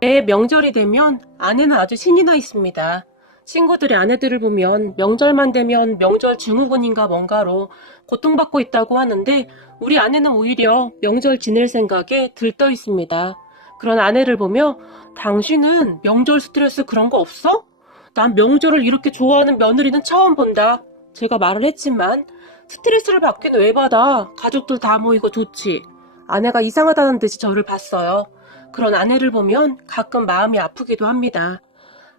매 명절이 되면 아내는 아주 신이 나 있습니다. 친구들의 아내들을 보면 명절만 되면 명절 증후군인가 뭔가로 고통받고 있다고 하는데 우리 아내는 오히려 명절 지낼 생각에 들떠 있습니다. 그런 아내를 보며 당신은 명절 스트레스 그런 거 없어? 난 명절을 이렇게 좋아하는 며느리는 처음 본다. 제가 말을 했지만 스트레스를 받기는 왜 받아? 가족들 다 모이고 좋지. 아내가 이상하다는 듯이 저를 봤어요. 그런 아내를 보면 가끔 마음이 아프기도 합니다.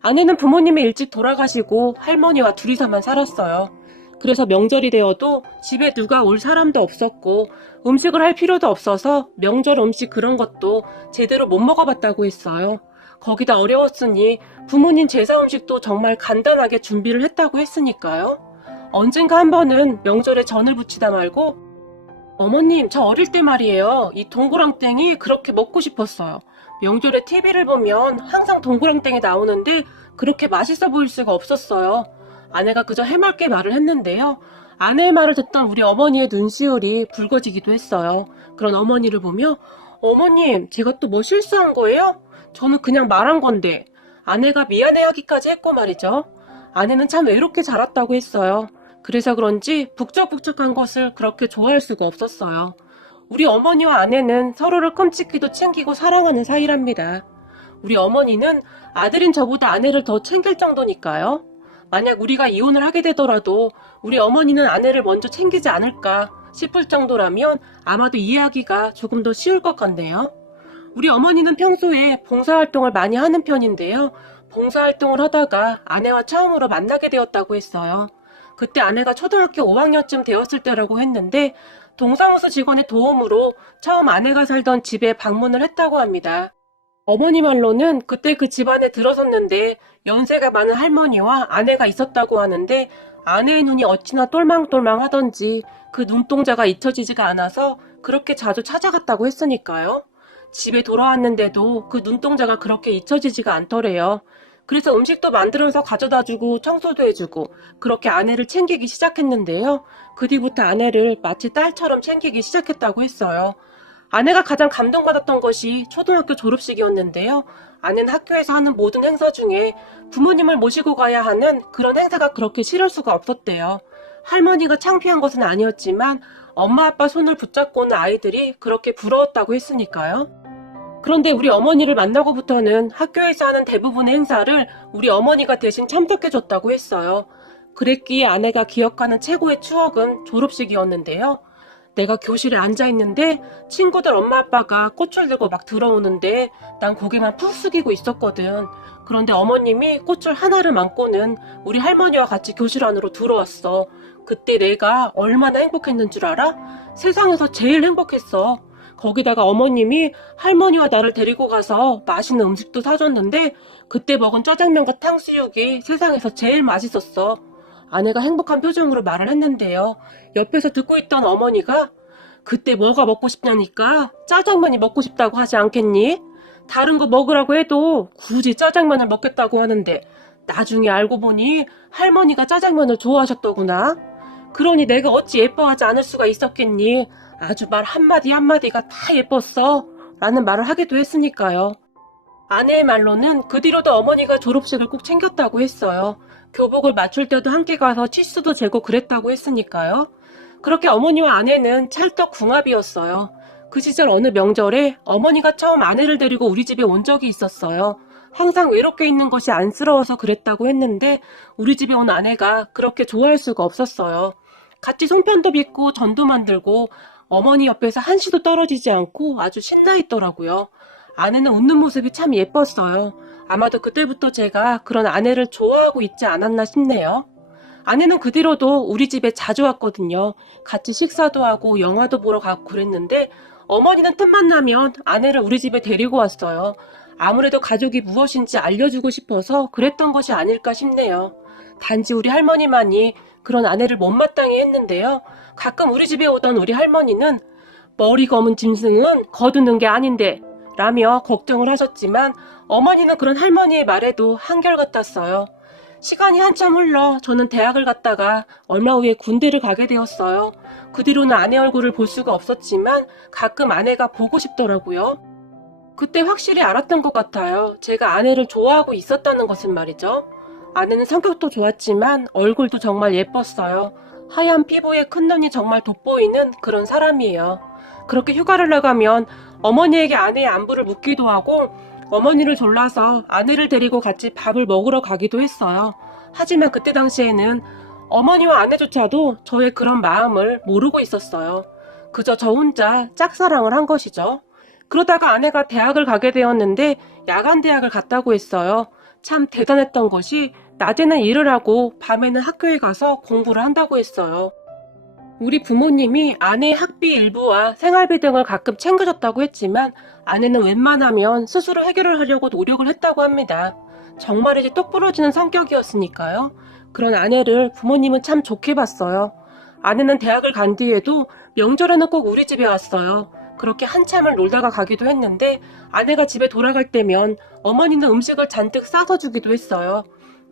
아내는 부모님이 일찍 돌아가시고 할머니와 둘이서만 살았어요. 그래서 명절이 되어도 집에 누가 올 사람도 없었고 음식을 할 필요도 없어서 명절 음식 그런 것도 제대로 못 먹어봤다고 했어요. 거기다 어려웠으니 부모님 제사 음식도 정말 간단하게 준비를 했다고 했으니까요. 언젠가 한 번은 명절에 전을 부치다 말고 어머님, 저 어릴 때 말이에요. 이 동그랑땡이 그렇게 먹고 싶었어요. 명절에 TV를 보면 항상 동그랑땡이 나오는데 그렇게 맛있어 보일 수가 없었어요. 아내가 그저 해맑게 말을 했는데요. 아내의 말을 듣던 우리 어머니의 눈시울이 붉어지기도 했어요. 그런 어머니를 보며 어머님, 제가 또 뭐 실수한 거예요? 저는 그냥 말한 건데. 아내가 미안해하기까지 했고 말이죠. 아내는 참 외롭게 자랐다고 했어요. 그래서 그런지 북적북적한 것을 그렇게 좋아할 수가 없었어요. 우리 어머니와 아내는 서로를 끔찍히도 챙기고 사랑하는 사이랍니다. 우리 어머니는 아들인 저보다 아내를 더 챙길 정도니까요. 만약 우리가 이혼을 하게 되더라도 우리 어머니는 아내를 먼저 챙기지 않을까 싶을 정도라면 아마도 이해하기가 조금 더 쉬울 것 같네요. 우리 어머니는 평소에 봉사활동을 많이 하는 편인데요. 봉사활동을 하다가 아내와 처음으로 만나게 되었다고 했어요. 그때 아내가 초등학교 5학년쯤 되었을 때라고 했는데 동사무소 직원의 도움으로 처음 아내가 살던 집에 방문을 했다고 합니다. 어머니 말로는 그때 그 집안에 들어섰는데 연세가 많은 할머니와 아내가 있었다고 하는데 아내의 눈이 어찌나 똘망똘망 하던지 그 눈동자가 잊혀지지가 않아서 그렇게 자주 찾아갔다고 했으니까요. 집에 돌아왔는데도 그 눈동자가 그렇게 잊혀지지가 않더래요. 그래서 음식도 만들어서 가져다주고 청소도 해주고 그렇게 아내를 챙기기 시작했는데요. 그 뒤부터 아내를 마치 딸처럼 챙기기 시작했다고 했어요. 아내가 가장 감동받았던 것이 초등학교 졸업식이었는데요. 아내는 학교에서 하는 모든 행사 중에 부모님을 모시고 가야 하는 그런 행사가 그렇게 싫을 수가 없었대요. 할머니가 창피한 것은 아니었지만 엄마 아빠 손을 붙잡고 오는 아이들이 그렇게 부러웠다고 했으니까요. 그런데 우리 어머니를 만나고부터는 학교에서 하는 대부분의 행사를 우리 어머니가 대신 참석해줬다고 했어요. 그랬기에 아내가 기억하는 최고의 추억은 졸업식이었는데요. 내가 교실에 앉아있는데 친구들 엄마 아빠가 꽃을 들고 막 들어오는데 난 고개만 푹 숙이고 있었거든. 그런데 어머님이 꽃을 하나를 안고는 우리 할머니와 같이 교실 안으로 들어왔어. 그때 내가 얼마나 행복했는 줄 알아? 세상에서 제일 행복했어. 거기다가 어머님이 할머니와 나를 데리고 가서 맛있는 음식도 사줬는데 그때 먹은 짜장면과 탕수육이 세상에서 제일 맛있었어. 아내가 행복한 표정으로 말을 했는데요. 옆에서 듣고 있던 어머니가 그때 뭐가 먹고 싶냐니까 짜장면이 먹고 싶다고 하지 않겠니? 다른 거 먹으라고 해도 굳이 짜장면을 먹겠다고 하는데 나중에 알고 보니 할머니가 짜장면을 좋아하셨더구나. 그러니 내가 어찌 예뻐하지 않을 수가 있었겠니? 아주 말 한마디 한마디가 다 예뻤어. 라는 말을 하기도 했으니까요. 아내의 말로는 그 뒤로도 어머니가 졸업식을 꼭 챙겼다고 했어요. 교복을 맞출 때도 함께 가서 치수도 재고 그랬다고 했으니까요. 그렇게 어머니와 아내는 찰떡궁합이었어요. 그 시절 어느 명절에 어머니가 처음 아내를 데리고 우리 집에 온 적이 있었어요. 항상 외롭게 있는 것이 안쓰러워서 그랬다고 했는데 우리 집에 온 아내가 그렇게 좋아할 수가 없었어요. 같이 송편도 빚고 전도 만들고 어머니 옆에서 한시도 떨어지지 않고 아주 신나 있더라고요. 아내는 웃는 모습이 참 예뻤어요. 아마도 그때부터 제가 그런 아내를 좋아하고 있지 않았나 싶네요. 아내는 그 뒤로도 우리 집에 자주 왔거든요. 같이 식사도 하고 영화도 보러 가고 그랬는데 어머니는 틈만 나면 아내를 우리 집에 데리고 왔어요. 아무래도 가족이 무엇인지 알려주고 싶어서 그랬던 것이 아닐까 싶네요. 단지 우리 할머니만이 그런 아내를 못마땅해 했는데요. 가끔 우리 집에 오던 우리 할머니는 머리 검은 짐승은 거두는 게 아닌데 라며 걱정을 하셨지만 어머니는 그런 할머니의 말에도 한결같았어요. 시간이 한참 흘러 저는 대학을 갔다가 얼마 후에 군대를 가게 되었어요. 그 뒤로는 아내 얼굴을 볼 수가 없었지만 가끔 아내가 보고 싶더라고요. 그때 확실히 알았던 것 같아요. 제가 아내를 좋아하고 있었다는 것은 말이죠. 아내는 성격도 좋았지만 얼굴도 정말 예뻤어요. 하얀 피부에 큰 눈이 정말 돋보이는 그런 사람이에요. 그렇게 휴가를 나가면 어머니에게 아내의 안부를 묻기도 하고 어머니를 졸라서 아내를 데리고 같이 밥을 먹으러 가기도 했어요. 하지만 그때 당시에는 어머니와 아내조차도 저의 그런 마음을 모르고 있었어요. 그저 저 혼자 짝사랑을 한 것이죠. 그러다가 아내가 대학을 가게 되었는데 야간 대학을 갔다고 했어요. 참 대단했던 것이 낮에는 일을 하고 밤에는 학교에 가서 공부를 한다고 했어요. 우리 부모님이 아내의 학비 일부와 생활비 등을 가끔 챙겨줬다고 했지만 아내는 웬만하면 스스로 해결을 하려고 노력을 했다고 합니다. 정말이지 똑부러지는 성격이었으니까요. 그런 아내를 부모님은 참 좋게 봤어요. 아내는 대학을 간 뒤에도 명절에는 꼭 우리 집에 왔어요. 그렇게 한참을 놀다가 가기도 했는데 아내가 집에 돌아갈 때면 어머니는 음식을 잔뜩 싸서 주기도 했어요.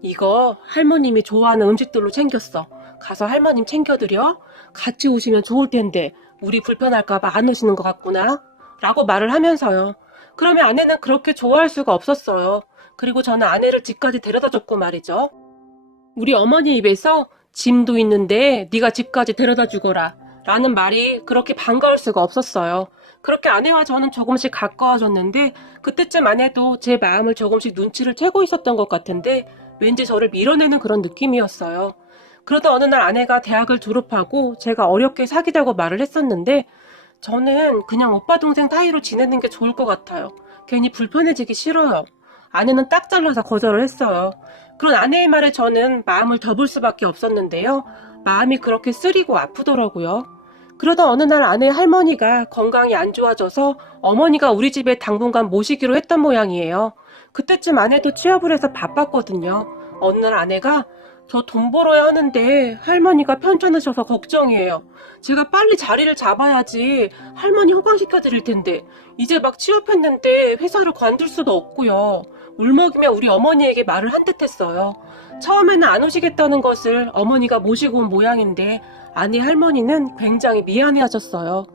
이거 할머님이 좋아하는 음식들로 챙겼어. 가서 할머님 챙겨드려? 같이 오시면 좋을 텐데 우리 불편할까봐 안 오시는 것 같구나 라고 말을 하면서요. 그러면 아내는 그렇게 좋아할 수가 없었어요. 그리고 저는 아내를 집까지 데려다 줬고 말이죠. 우리 어머니 입에서 짐도 있는데 네가 집까지 데려다 주거라 라는 말이 그렇게 반가울 수가 없었어요. 그렇게 아내와 저는 조금씩 가까워졌는데 그때쯤 아내도 제 마음을 조금씩 눈치를 채고 있었던 것 같은데 왠지 저를 밀어내는 그런 느낌이었어요. 그러다 어느 날 아내가 대학을 졸업하고 제가 어렵게 사귀자고 말을 했었는데 저는 그냥 오빠 동생 사이로 지내는 게 좋을 것 같아요. 괜히 불편해지기 싫어요. 아내는 딱 잘라서 거절을 했어요. 그런 아내의 말에 저는 마음을 접을 수밖에 없었는데요. 마음이 그렇게 쓰리고 아프더라고요. 그러다 어느 날 아내 할머니가 건강이 안 좋아져서 어머니가 우리 집에 당분간 모시기로 했던 모양이에요. 그때쯤 아내도 취업을 해서 바빴거든요. 어느 날 아내가 저 돈 벌어야 하는데 할머니가 편찮으셔서 걱정이에요. 제가 빨리 자리를 잡아야지 할머니 호강시켜 드릴 텐데 이제 막 취업했는데 회사를 관둘 수도 없고요. 울먹이며 우리 어머니에게 말을 한 듯 했어요. 처음에는 안 오시겠다는 것을 어머니가 모시고 온 모양인데 아내 할머니는 굉장히 미안해 하셨어요.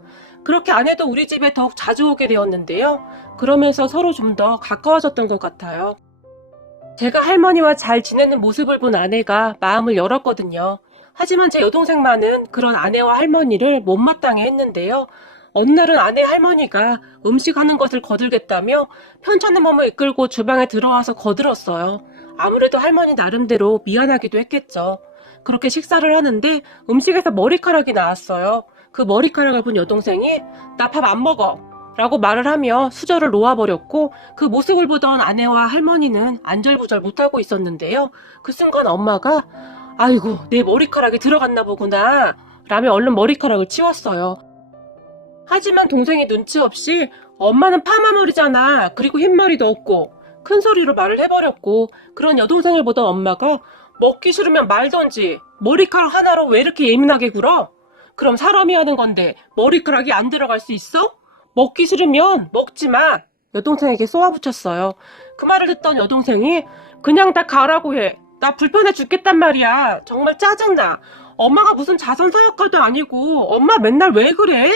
그렇게 아내도 우리 집에 더욱 자주 오게 되었는데요. 그러면서 서로 좀 더 가까워졌던 것 같아요. 제가 할머니와 잘 지내는 모습을 본 아내가 마음을 열었거든요. 하지만 제 여동생만은 그런 아내와 할머니를 못마땅해 했는데요. 어느 날은 아내 할머니가 음식하는 것을 거들겠다며 편찮은 몸을 이끌고 주방에 들어와서 거들었어요. 아무래도 할머니 나름대로 미안하기도 했겠죠. 그렇게 식사를 하는데 음식에서 머리카락이 나왔어요. 그 머리카락을 본 여동생이 나 밥 안 먹어 라고 말을 하며 수저를 놓아버렸고 그 모습을 보던 아내와 할머니는 안절부절 못하고 있었는데요. 그 순간 엄마가 아이고 내 머리카락이 들어갔나 보구나 라며 얼른 머리카락을 치웠어요. 하지만 동생이 눈치 없이 엄마는 파마머리잖아. 그리고 흰머리도 없고 큰 소리로 말을 해버렸고 그런 여동생을 보던 엄마가 먹기 싫으면 말던지 머리카락 하나로 왜 이렇게 예민하게 굴어? 그럼 사람이 하는 건데 머리카락이 안 들어갈 수 있어? 먹기 싫으면 먹지 마. 여동생에게 쏘아붙였어요. 그 말을 듣던 여동생이 그냥 다 가라고 해. 나 불편해 죽겠단 말이야. 정말 짜증나. 엄마가 무슨 자선사역가도 아니고 엄마 맨날 왜 그래?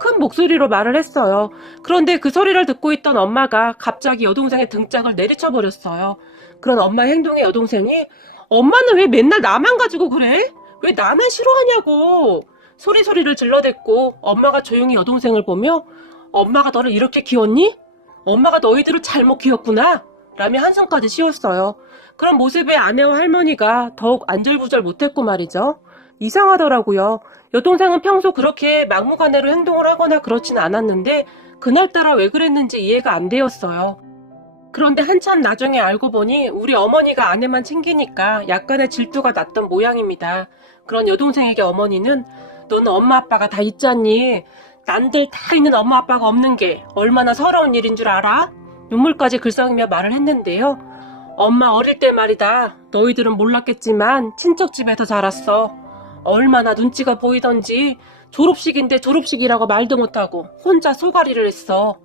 큰 목소리로 말을 했어요. 그런데 그 소리를 듣고 있던 엄마가 갑자기 여동생의 등짝을 내리쳐버렸어요. 그런 엄마의 행동에 여동생이 엄마는 왜 맨날 나만 가지고 그래? 왜 나만 싫어하냐고 소리를 질러댔고 엄마가 조용히 여동생을 보며 엄마가 너를 이렇게 키웠니? 엄마가 너희들을 잘못 키웠구나 라며 한숨까지 쉬었어요. 그런 모습에 아내와 할머니가 더욱 안절부절 못했고 말이죠. 이상하더라고요. 여동생은 평소 그렇게 막무가내로 행동을 하거나 그렇진 않았는데 그날따라 왜 그랬는지 이해가 안 되었어요. 그런데 한참 나중에 알고 보니 우리 어머니가 아내만 챙기니까 약간의 질투가 났던 모양입니다. 그런 여동생에게 어머니는 너는 엄마 아빠가 다 있잖니. 남들 다 있는 엄마 아빠가 없는 게 얼마나 서러운 일인 줄 알아? 눈물까지 글썽이며 말을 했는데요. 엄마 어릴 때 말이다. 너희들은 몰랐겠지만 친척집에서 자랐어. 얼마나 눈치가 보이던지 졸업식인데 졸업식이라고 말도 못하고 혼자 소가리를 했어.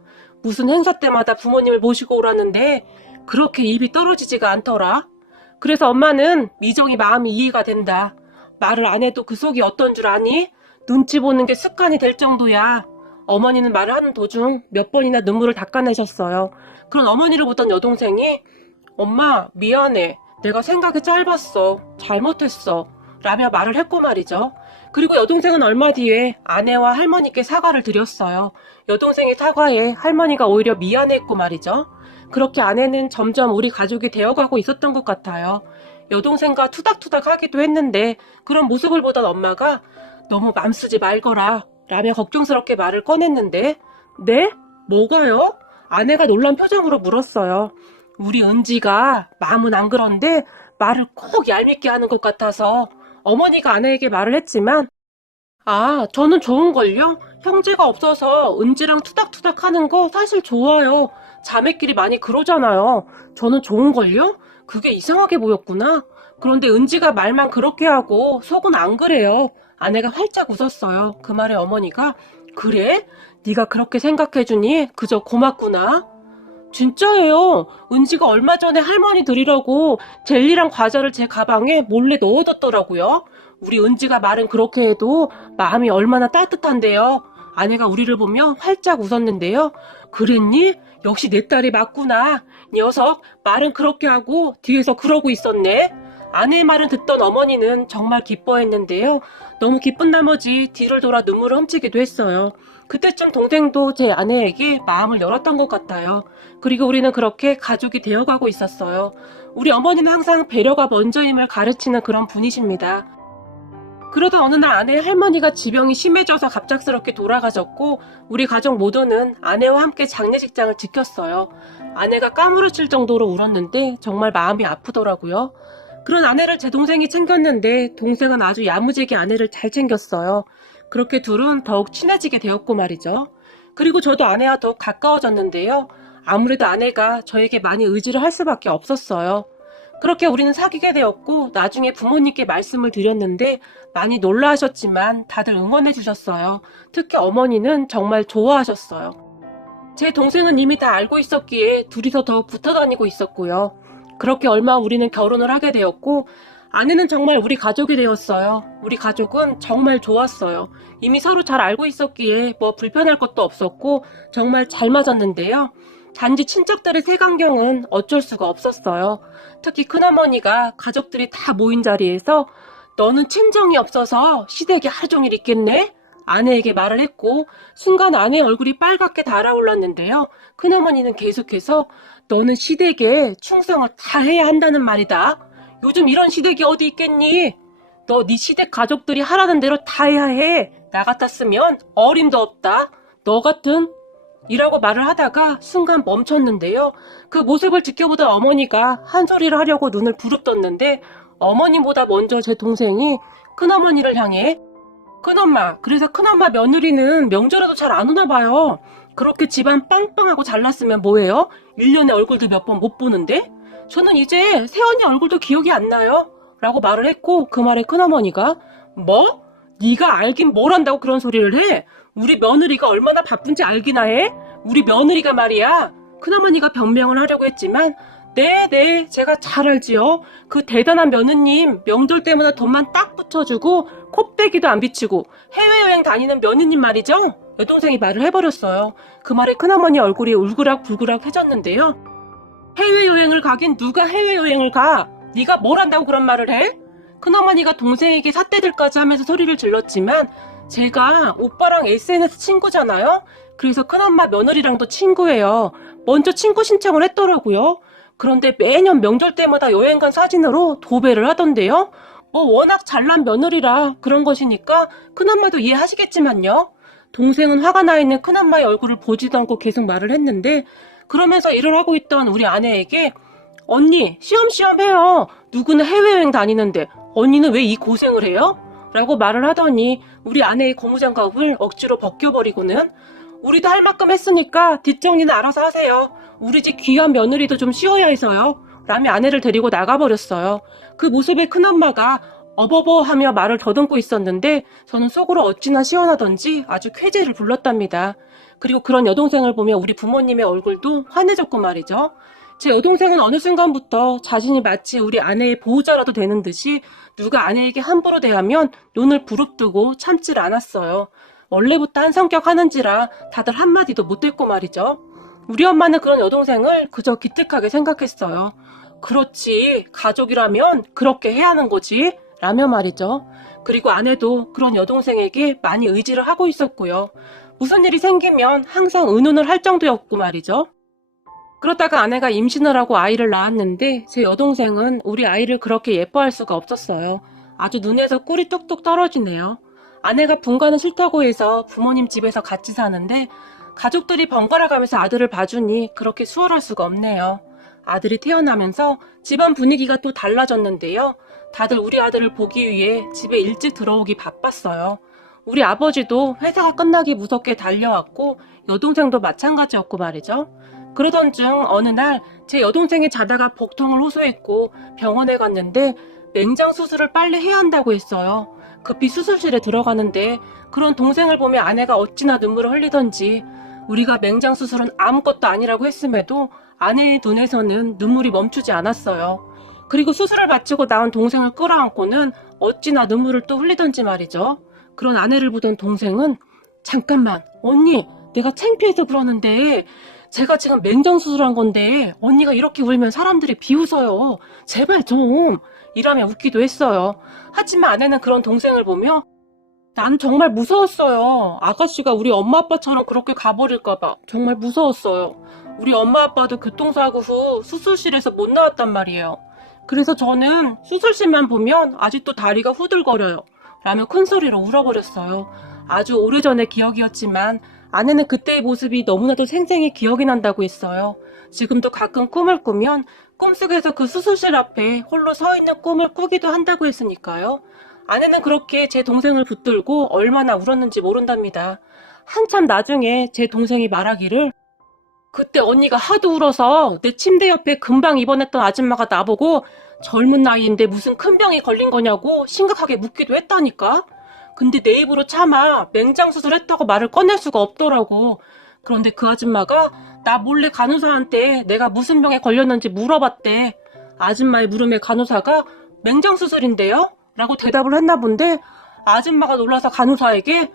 무슨 행사 때마다 부모님을 모시고 오라는데 그렇게 입이 떨어지지가 않더라. 그래서 엄마는 미정이 마음이 이해가 된다. 말을 안 해도 그 속이 어떤 줄 아니? 눈치 보는 게 습관이 될 정도야. 어머니는 말을 하는 도중 몇 번이나 눈물을 닦아내셨어요. 그런 어머니를 보던 여동생이 엄마 미안해. 내가 생각이 짧았어. 잘못했어. 라며 말을 했고 말이죠. 그리고 여동생은 얼마 뒤에 아내와 할머니께 사과를 드렸어요. 여동생의 사과에 할머니가 오히려 미안했고 말이죠. 그렇게 아내는 점점 우리 가족이 되어가고 있었던 것 같아요. 여동생과 투닥투닥 하기도 했는데 그런 모습을 보던 엄마가 너무 맘 쓰지 말거라 라며 걱정스럽게 말을 꺼냈는데 네? 뭐가요? 아내가 놀란 표정으로 물었어요. 우리 은지가 마음은 안 그런데 말을 꼭 얄밉게 하는 것 같아서 어머니가 아내에게 말을 했지만 아, 저는 좋은걸요? 형제가 없어서 은지랑 투닥투닥 하는 거 사실 좋아요. 자매끼리 많이 그러잖아요. 저는 좋은걸요? 그게 이상하게 보였구나. 그런데 은지가 말만 그렇게 하고 속은 안 그래요. 아내가 활짝 웃었어요. 그 말에 어머니가 그래? 네가 그렇게 생각해주니 그저 고맙구나. 진짜예요. 은지가 얼마 전에 할머니 드리라고 젤리랑 과자를 제 가방에 몰래 넣어뒀더라고요. 우리 은지가 말은 그렇게 해도 마음이 얼마나 따뜻한데요. 아내가 우리를 보며 활짝 웃었는데요. 그랬니? 역시 내 딸이 맞구나. 녀석 말은 그렇게 하고 뒤에서 그러고 있었네. 아내의 말을 듣던 어머니는 정말 기뻐했는데요. 너무 기쁜 나머지 뒤를 돌아 눈물을 훔치기도 했어요. 그때쯤 동생도 제 아내에게 마음을 열었던 것 같아요. 그리고 우리는 그렇게 가족이 되어가고 있었어요. 우리 어머니는 항상 배려가 먼저임을 가르치는 그런 분이십니다. 그러다 어느 날 아내의 할머니가 지병이 심해져서 갑작스럽게 돌아가셨고 우리 가족 모두는 아내와 함께 장례식장을 지켰어요. 아내가 까무러칠 정도로 울었는데 정말 마음이 아프더라고요. 그런 아내를 제 동생이 챙겼는데 동생은 아주 야무지게 아내를 잘 챙겼어요. 그렇게 둘은 더욱 친해지게 되었고 말이죠. 그리고 저도 아내와 더욱 가까워졌는데요. 아무래도 아내가 저에게 많이 의지를 할 수밖에 없었어요. 그렇게 우리는 사귀게 되었고 나중에 부모님께 말씀을 드렸는데 많이 놀라하셨지만 다들 응원해 주셨어요. 특히 어머니는 정말 좋아하셨어요. 제 동생은 이미 다 알고 있었기에 둘이서 더욱 붙어 다니고 있었고요. 그렇게 얼마 우리는 결혼을 하게 되었고 아내는 정말 우리 가족이 되었어요. 우리 가족은 정말 좋았어요. 이미 서로 잘 알고 있었기에 뭐 불편할 것도 없었고 정말 잘 맞았는데요. 단지 친척들의 색안경은 어쩔 수가 없었어요. 특히 큰어머니가 가족들이 다 모인 자리에서 너는 친정이 없어서 시댁에 하루 종일 있겠네? 아내에게 말을 했고 순간 아내의 얼굴이 빨갛게 달아올랐는데요. 큰어머니는 계속해서 너는 시댁에 충성을 다 해야 한다는 말이다. 요즘 이런 시댁이 어디 있겠니? 너 네 시댁 가족들이 하라는 대로 다 해야 해. 나 같았으면 어림도 없다. 너 같은 이라고 말을 하다가 순간 멈췄는데요. 그 모습을 지켜보던 어머니가 한 소리를 하려고 눈을 부릅떴는데 어머님보다 먼저 제 동생이 큰어머니를 향해 큰엄마, 그래서 큰엄마 며느리는 명절에도 잘 안 오나 봐요. 그렇게 집안 빵빵하고 잘났으면 뭐해요? 1년에 얼굴도 몇 번 못 보는데? 저는 이제 새언니 얼굴도 기억이 안 나요. 라고 말을 했고 그 말에 큰어머니가 뭐? 네가 알긴 뭘 안다고 그런 소리를 해? 우리 며느리가 얼마나 바쁜지 알기나 해? 우리 며느리가 말이야. 큰어머니가 변명을 하려고 했지만 네, 제가 잘 알지요. 그 대단한 며느님 명절 때마다 돈만 딱 붙여주고 콧배기도 안 비치고 해외여행 다니는 며느님 말이죠. 여동생이 말을 해버렸어요. 그 말에 큰어머니 얼굴이 울그락불그락 해졌는데요. 해외여행을 가긴 누가 해외여행을 가? 네가 뭘 한다고 그런 말을 해? 큰어머니가 동생에게 삿대질까지 하면서 소리를 질렀지만 제가 오빠랑 SNS 친구잖아요. 그래서 큰엄마 며느리랑도 친구예요. 먼저 친구 신청을 했더라고요. 그런데 매년 명절 때마다 여행 간 사진으로 도배를 하던데요. 뭐 워낙 잘난 며느리라 그런 것이니까 큰엄마도 이해하시겠지만요. 동생은 화가 나 있는 큰엄마의 얼굴을 보지도 않고 계속 말을 했는데 그러면서 일을 하고 있던 우리 아내에게 언니 시험시험 해요. 누구는 해외여행 다니는데 언니는 왜 이 고생을 해요? 라고 말을 하더니 우리 아내의 고무장갑을 억지로 벗겨버리고는 우리도 할 만큼 했으니까 뒷정리는 알아서 하세요. 우리 집 귀한 며느리도 좀 쉬어야 해서요. 라며 아내를 데리고 나가버렸어요. 그 모습에 큰엄마가 어버버 하며 말을 더듬고 있었는데 저는 속으로 어찌나 시원하던지 아주 쾌재를 불렀답니다. 그리고 그런 여동생을 보며 우리 부모님의 얼굴도 환해졌고 말이죠. 제 여동생은 어느 순간부터 자신이 마치 우리 아내의 보호자라도 되는 듯이 누가 아내에게 함부로 대하면 눈을 부릅뜨고 참지를 않았어요. 원래부터 한 성격 하는지라 다들 한마디도 못했고 말이죠. 우리 엄마는 그런 여동생을 그저 기특하게 생각했어요. 그렇지, 가족이라면 그렇게 해야 하는 거지 라며 말이죠. 그리고 아내도 그런 여동생에게 많이 의지를 하고 있었고요. 무슨 일이 생기면 항상 의논을 할 정도였고 말이죠. 그러다가 아내가 임신을 하고 아이를 낳았는데 제 여동생은 우리 아이를 그렇게 예뻐할 수가 없었어요. 아주 눈에서 꿀이 뚝뚝 떨어지네요. 아내가 분가는 싫다고 해서 부모님 집에서 같이 사는데 가족들이 번갈아 가면서 아들을 봐주니 그렇게 수월할 수가 없네요. 아들이 태어나면서 집안 분위기가 또 달라졌는데요. 다들 우리 아들을 보기 위해 집에 일찍 들어오기 바빴어요. 우리 아버지도 회사가 끝나기 무섭게 달려왔고 여동생도 마찬가지였고 말이죠. 그러던 중 어느 날 제 여동생이 자다가 복통을 호소했고 병원에 갔는데 맹장 수술을 빨리 해야 한다고 했어요. 급히 수술실에 들어가는데 그런 동생을 보며 아내가 어찌나 눈물을 흘리던지 우리가 맹장 수술은 아무것도 아니라고 했음에도 아내의 눈에서는 눈물이 멈추지 않았어요. 그리고 수술을 마치고 나온 동생을 끌어안고는 어찌나 눈물을 또 흘리던지 말이죠. 그런 아내를 보던 동생은 잠깐만 언니 내가 창피해서 그러는데 제가 지금 맹장 수술한 건데 언니가 이렇게 울면 사람들이 비웃어요. 제발 좀 이라며 웃기도 했어요. 하지만 아내는 그런 동생을 보며 난 정말 무서웠어요. 아가씨가 우리 엄마 아빠처럼 그렇게 가버릴까봐 정말 무서웠어요. 우리 엄마 아빠도 교통사고 후 수술실에서 못 나왔단 말이에요. 그래서 저는 수술실만 보면 아직도 다리가 후들거려요. 라며 큰소리로 울어버렸어요. 아주 오래전의 기억이었지만 아내는 그때의 모습이 너무나도 생생히 기억이 난다고 했어요. 지금도 가끔 꿈을 꾸면 꿈속에서 그 수술실 앞에 홀로 서 있는 꿈을 꾸기도 한다고 했으니까요. 아내는 그렇게 제 동생을 붙들고 얼마나 울었는지 모른답니다. 한참 나중에 제 동생이 말하기를 그때 언니가 하도 울어서 내 침대 옆에 금방 입원했던 아줌마가 나보고 젊은 나이인데 무슨 큰 병이 걸린 거냐고 심각하게 묻기도 했다니까. 근데 내 입으로 차마 맹장 수술했다고 말을 꺼낼 수가 없더라고. 그런데 그 아줌마가 나 몰래 간호사한테 내가 무슨 병에 걸렸는지 물어봤대. 아줌마의 물음에 간호사가 맹장 수술인데요? 라고 대답을 했나 본데 아줌마가 놀라서 간호사에게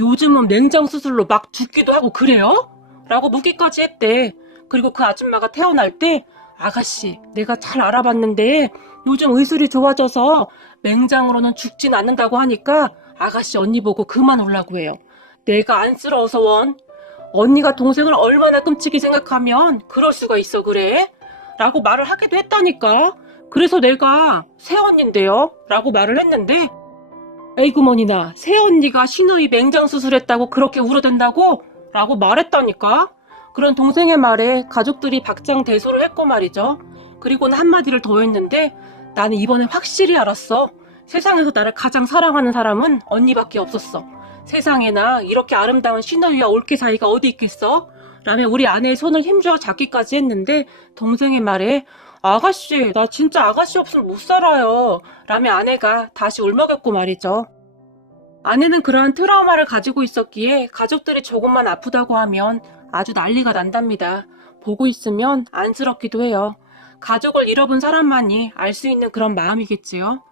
요즘은 맹장 수술로 막 죽기도 하고 그래요? 라고 묻기까지 했대. 그리고 그 아줌마가 태어날 때 아가씨 내가 잘 알아봤는데 요즘 의술이 좋아져서 맹장으로는 죽진 않는다고 하니까 아가씨 언니 보고 그만 울라고 해요. 내가 안쓰러워서 원. 언니가 동생을 얼마나 끔찍이 생각하면 그럴 수가 있어 그래? 라고 말을 하기도 했다니까. 그래서 내가 새언니인데요? 라고 말을 했는데 에이구머니나 새언니가 신우이 맹장 수술했다고 그렇게 울어댄다고? 라고 말했다니까. 그런 동생의 말에 가족들이 박장대소를 했고 말이죠. 그리고는 한마디를 더 했는데 나는 이번에 확실히 알았어. 세상에서 나를 가장 사랑하는 사람은 언니밖에 없었어. 세상에나 이렇게 아름다운 신우이와 올케 사이가 어디 있겠어? 라며 우리 아내의 손을 힘주어 잡기까지 했는데 동생의 말에 아가씨 나 진짜 아가씨 없으면 못 살아요 라며 아내가 다시 울먹였고 말이죠. 아내는 그러한 트라우마를 가지고 있었기에 가족들이 조금만 아프다고 하면 아주 난리가 난답니다. 보고 있으면 안쓰럽기도 해요. 가족을 잃어본 사람만이 알 수 있는 그런 마음이겠지요.